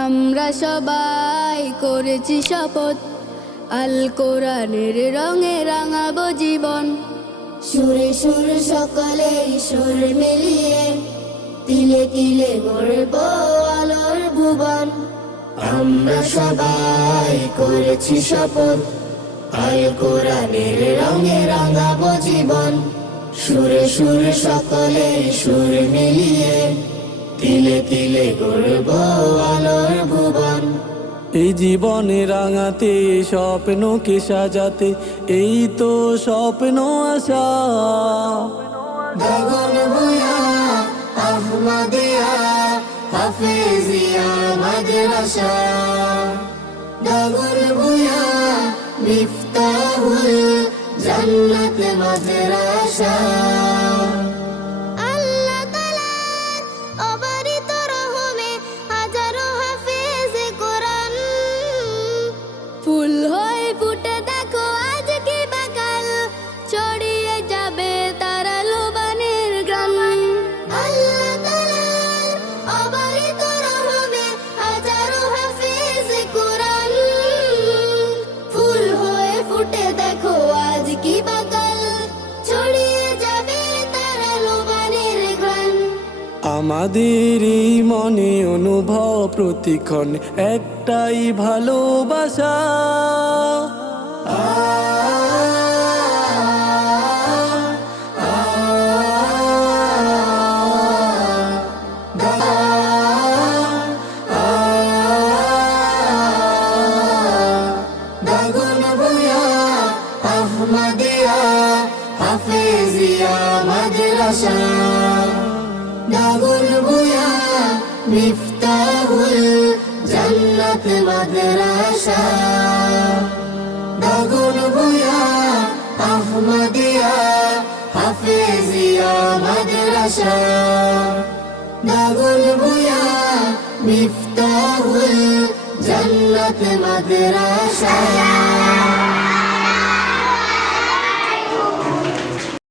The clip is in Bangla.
আমরা সবাই করেছি শপথ। আল কোরআনের রঙে রাঙাবো জীবন। সুরে সুর সকলে সুর মিলিয়ে, তিলে তিলে গড়ব আলোর ভুবন। আমরা সবাই করেছি শপথ। আল কোরআনের রঙে রাঙাবো জীবন। সুরে সুর সকলে সুর মিলিয়ে তিলে তিলে গড়ব আলোর ভুবন। এই জীবনে রাঙাতে স্বপ্নকে সাজাতে এই তো স্বপ্ন আশা। গগন ভুয়া আহমদিয়া হাফেজিয়া মাদ্রাসা। গগন মিফতাহুল জান্নাত মাদ্রাসা। আমাদের এই মনে অনুভব প্রতিক্ষণ একটাই ভালোবাসা। দাগুন ভুয়া আহমদিয়া দাগুন ভুয়া মিফতাহুল জান্নাত মাদ্রাসা। দাগুন ভুয়া আহমদিয়া হাফেজিয়া মাদ্রাসা। দাগুন ভুয়া মিফতাহুল জান্নাত মাদ্রাসা।